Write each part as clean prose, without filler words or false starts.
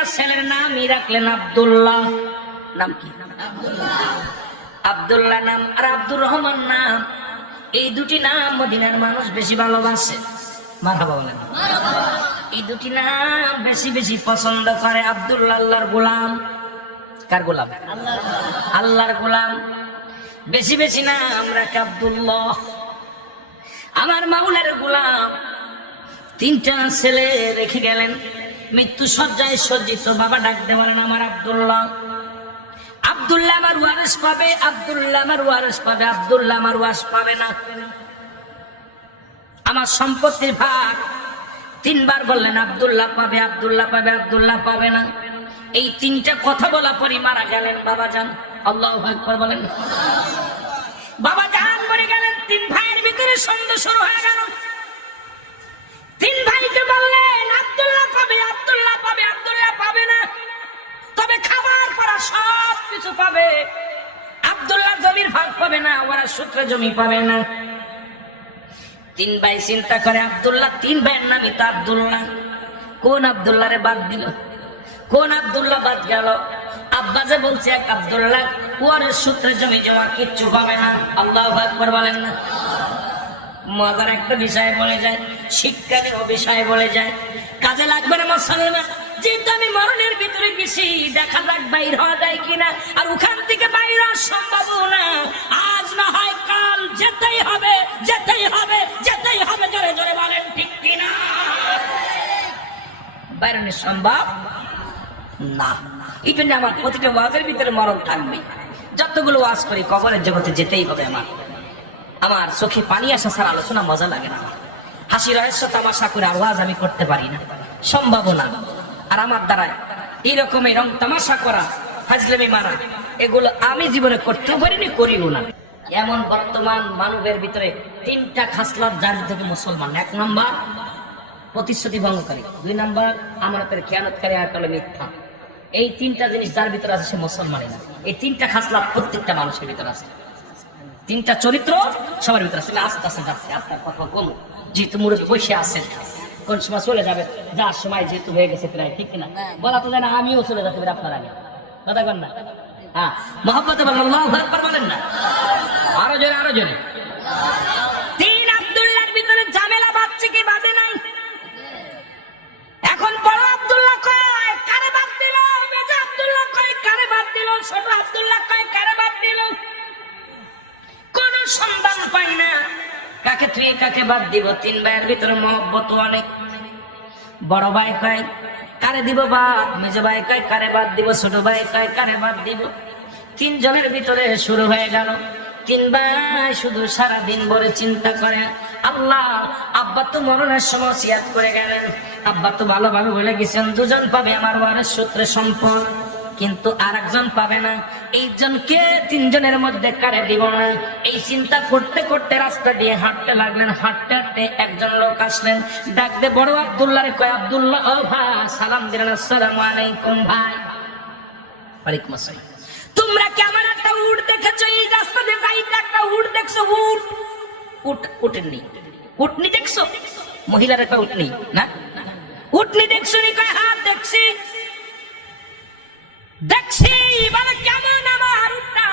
তিনটা ছেলের নামই রাখলেন আব্দুল্লাহ। নাম কি? আব্দুল্লাহ নাম আর আব্দুর রহমান নাম। এই দুটি নাম মদিনার মানুষ বেশি ভালোবাসে। মারহাবা বলেন। এই দুটি নাম বেশি বেশি পছন্দ করে। আব্দুল্লাহ আল্লাহর গোলাম। কার গোলাম? আল্লাহর গোলাম। বেশি বেশি নাম রাখে আব্দুল্লাহ, আমার মাওলার গোলাম। তিনটা ছেলে রেখে গেলেন, মৃত্যু সজ্জায় সজ্জিত। বাবা ডাকতে বলেন আমার আব্দুল্লাহ, আব্দুল্লাহ আমার ওয়ারিস পাবে, আব্দুল্লাহ আমার ওয়ারিস পাবে, আব্দুল্লাহ আমার ওয়ারিস পাবে না। আমার সম্পত্তির ভাগ তিনবার বললেন আব্দুল্লাহ পাবে, আব্দুল্লাহ পাবে, আব্দুল্লাহ পাবে না। এই তিনটা কথা বলা পরই মারা গেলেন বাবা যান। আল্লাহু আকবার বলেন। বাবা জান মরে গেলেন। তিন ভাইয়ের ভিতরে সন্দেহ শুরু হয়ে গেল। তিন ভাইকে বললেন আব্দুল্লাহ পাবে, আব্দুল্লাহ পাবে, আব্দুল্লাহ পাবে না, তবে খাবার পরা সব কিছু পাবে। আব্দুল্লাহ জমির ভাগ পাবে না, ওরা সূত্রে জমি পাবে না। তিন ভাই চিন্তা করে আব্দুল্লাহ, তিন ভাইয়ের নামই তো আব্দুল্লাহ, কোন আব্দুল্লাহ রে বাদ দিল, কোন আব্দুল্লাহ বাদ গেল? আব্বা যে বলছে এক আব্দুল্লাহ, ওর সূত্রে জমি জমা কিচ্ছু পাবে না। আল্লাহু আকবার বলেন না। মজার একটা বিষয় বলে যায়, শিক্ষার বিষয় বলে যায়, কাজে লাগবে না মুসলমান। যেহেতু আমি মরণের ভিতরে গেছি, দেখা যাক বাইর হওয়া যায় কিনা। আর ওখান থেকে বাইর হওয়া সম্ভব না। আজ না হয় কাল যেতেই হবে, যেতেই হবে, যেতেই হবে। জোরে জোরে বলেন ঠিক কিনা? বাইরে সম্ভব না। এই জন্য আমার প্রতিটা ওয়াজের ভিতরে মরণ থাকবে। যতগুলো ওয়াজ করি কবরের জগতে যেতেই হবে। আমার চোখে পানি আসা ছাড়া আলোচনা মজা লাগে না। হাসি রহস্য তামাশা করে আর ওয়াজ আমি করতে পারি না, সম্ভব না। আর আমার দ্বারায় এইরকম রং তামাশা করা, হাজলামি মারা, এগুলো আমি জীবনে করতেও পারিনি, করিও না। এমন বর্তমান মানবের ভিতরে তিনটা খাসলাত যার থেকে মুসলমান। এক নম্বর প্রতিশ্রুতি ভঙ্গকারী, দুই নম্বর আমানতের খেয়ানতকারী, আর হলো মিথ্যা। এই তিনটা জিনিস যার ভিতরে আছে সে মুসলমানই না। এই তিনটা খাসলাত প্রত্যেকটা মানুষের ভিতরে আছে। তিনটা চরিত্র সবার ভিতরে আছে। আস্তে আস্তে যাচ্ছে, আপনার কথা কম, যেহেতু মুরব্বী বসে আছেন, কোন সময় চলে যাবে, যার সময় যেহেতু হয়ে গেছে প্রায়, ঠিক কিনা? বলা তো যায় না, আমিও চলে যেতে পারি আপনার আগে, কথা বলেন না? হ্যাঁ, মহব্বতে বলেন আল্লাহু আকবার বলেন না? আরো জোরে, আরো জোরে। তিন আব্দুল্লাহর ভিতরে ঝামেলা বাঁধছে কি বাঁধে নাই? এখন বড় আব্দুল্লাহ কয় কারে বাদ দিল, মেজো আব্দুল্লাহ কয় কারে বাদ দিল, ছোট আব্দুল্লাহ কয় কারে বাদ দিল। কোন সন্ধান পাই না, কাকে তুই কাকে বাদ দিব। তিন ভাইয়ের ভিতরে মহব্বত অনেক। বড় ভাই কয় কারে দিব বাদ, মেজো ভাই কয় কারে বাদ দিব, ছোট ভাই কয় কারে বাদ দিব। তিনজনের ভিতরে শুরু হয়ে গেল। তিন ভাই শুধু সারাদিন ভরে চিন্তা করে, আল্লাহ আব্বা তো মরণের সময় ওসিয়াত করে গেলেন, আব্বা তো ভালোভাবে বলে গেছেন দুজন পাবে আমার ওয়ারিস সূত্রে সম্পদ, কিন্তু আর একজন পাবে না। এইজনকে তিনজনের মধ্যে কারে দিব না, এই চিন্তা করতে করতে রাস্তা দিয়ে হাঁটতে লাগলেন। হাঁটতে হাঁটতে একজন লোক আসলেন, ডাক দে বড় আব্দুল্লাহ রে কয় আব্দুল্লাহ ও ভাই, সালাম দিলেন, আসসালামু আলাইকুম ভাই। ওয়ালাইকুম আসসালাম। তোমরা কি আমার একটা উট দেখেছো? এই রাস্তা দিয়ে যাইতে একটা উট দেখছো? উট উট উঠেননি, উটনি দেখছো? মহিলার একটা উটনি না, উটনি দেখছো নি? কয় হ্যাঁ দেখছি। দেখছি বলে কেমন আমার উটটা?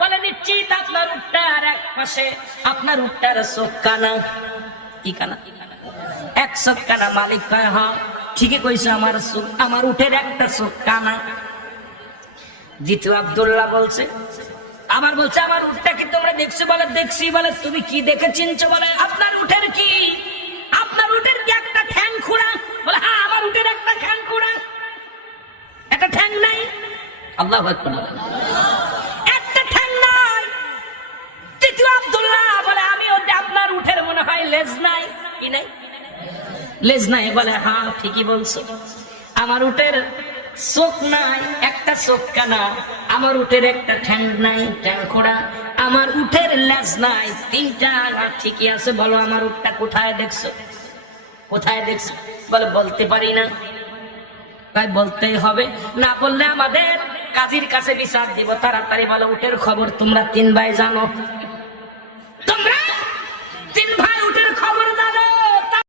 বলে নিশ্চিত আপনার উটটার এক পাশে আপনার উটটার চোখ কানা। কি কানা? এক চোখ কানা। মালিক কয় হ্যাঁ ঠিকই কইছে, আমার চোখ, আমার উটের একটা চোখ কানা। দ্বিতীয় আব্দুল্লাহ বলছে, আবার বলছে আমার উটটা কি তোমরা দেখছো? বলে দেখছি। বলে তুমি কি দেখে চিনছো? বলে আপনার উটের কি, আপনার উটের কি একটা ঠ্যাং খোঁড়া? বলে হ্যাঁ আমার উটের একটা ঠ্যাং খোঁড়া, একটা ঠ্যাং নাই। আল্লাহু আকবার, একটা ঠ্যাং নাই। তৃতীয় আব্দুল্লাহ বলে আমি আপনার উটের মনে হয় লেজ নাই। কি নাই? লেজ নাই। বলে হ্যাঁ ঠিকই বলছো, আমার উটের চোখ নাই, একটা চোখ কানা, আমার উটের একটা ঠ্যাং নাই, ঠ্যাং খোঁড়া, আমার উটের লেজ নাই, তিনটা। ঠিকই আছে, বলো আমার উটটা কোথায় দেখছো? কোথায় দেখছো? বলে বলতে পারি না। তাই বলতেই হবে, না বললে আমাদের কাজীর কাছে বিচার দিব। তাড়াতাড়ি বলো উটের খবর তোমরা তিন ভাই জানো?